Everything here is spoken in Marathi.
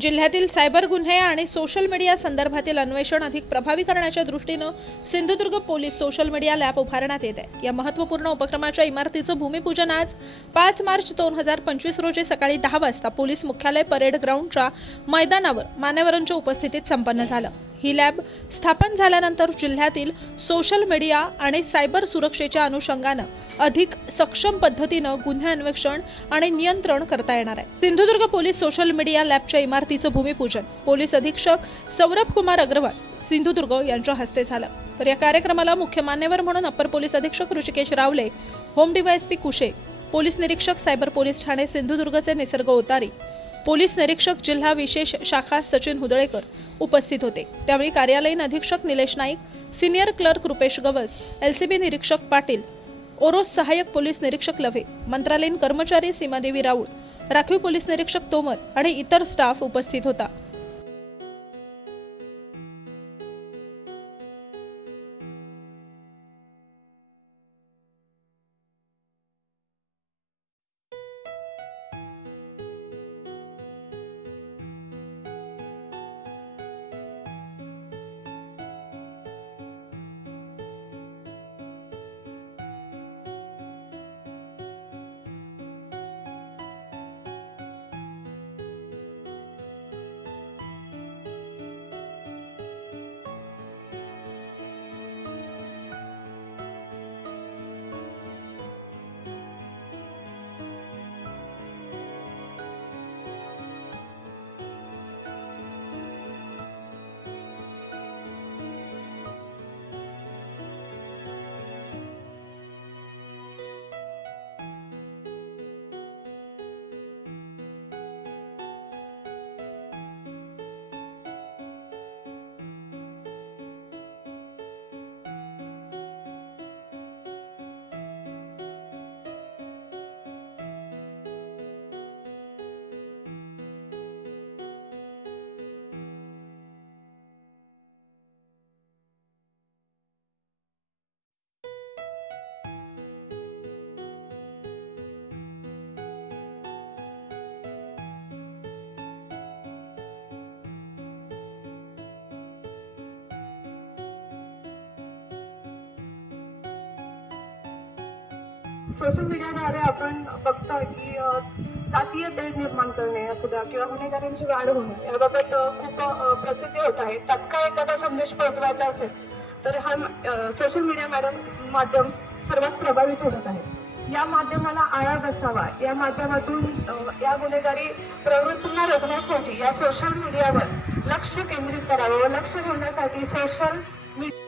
जिल्ह्यातील सायबर गुन्हे आणि सोशल मीडिया संदर्भातील अन्वेषण अधिक प्रभावी करण्याच्या दृष्टीने Sindhudurg police social media lab उभारण्यात येत आहे। या महत्त्वपूर्ण उपक्रमाच्या इमारतीचं भूमिपूजन आज 5 मार्च 2025 रोजी सकाळी 10 वाजता पोलीस मुख्यालय परेड ग्राउंडच्या मैदानावर मान्यवरांच्या उपस्थितीत संपन्न झालं। ही लॅब स्थापन झाल्यानंतर जिल्ह्यातील सोशल मीडिया आणि सायबर सुरक्षेच्या अनुषंगाने अधिक सक्षम पद्धतीने गुन्हे अन्वेषण आणि नियंत्रण करता येणार आहे। सिंधुदुर्ग पोलीस सोशल मीडिया लॅबच्या इमारतीचं भूमिपूजन पोलीस अधीक्षक सौरभ कुमार अग्रवाल सिंधुदुर्ग यांच्या हस्ते झालं। तर या कार्यक्रमाला मुख्य मान्यवर म्हणून अप्पर पोलीस अधीक्षक ऋषिकेश रावले, होम डीवायएसपी कुशे, पोलीस निरीक्षक सायबर पोलीस ठाणे सिंधुदुर्गचे निसर्ग ओतारी, पोलीस निरीक्षक जिल्हा विशेष शाखा सचिन हुदळेकर उपस्थित होते। त्यावेळी कार्यालयीन अधीक्षक Nilesh Naik, senior clerk Rupesh Gawas, LCB निरीक्षक पाटील, ओरोस सहाय्यक पोलीस निरीक्षक लव्हे, मंत्रालयीन कर्मचारी सीमादेवी राऊळ, राखीव पोलीस निरीक्षक तोमर आणि इतर स्टाफ उपस्थित होता। सोशल मीडियाद्वारे आपण बघतोय की जातीय तेढ निर्माण करणे असू द्या किंवा गुन्हेगारांची वाढ होणे याबाबत खूप प्रसिद्धी होत आहे। तात्काळ एखादा संदेश पोहोचवायचा असेल तर हा सोशल मीडिया माध्यम सर्वात प्रभावी ठरत आहे। या माध्यमाला आळा बसावा, या माध्यमातून या गुन्हेगारी प्रवृत्तींना रोखण्यासाठी या सोशल मीडियावर लक्ष केंद्रित करावं, लक्ष ठेवण्यासाठी सोशल मीडिया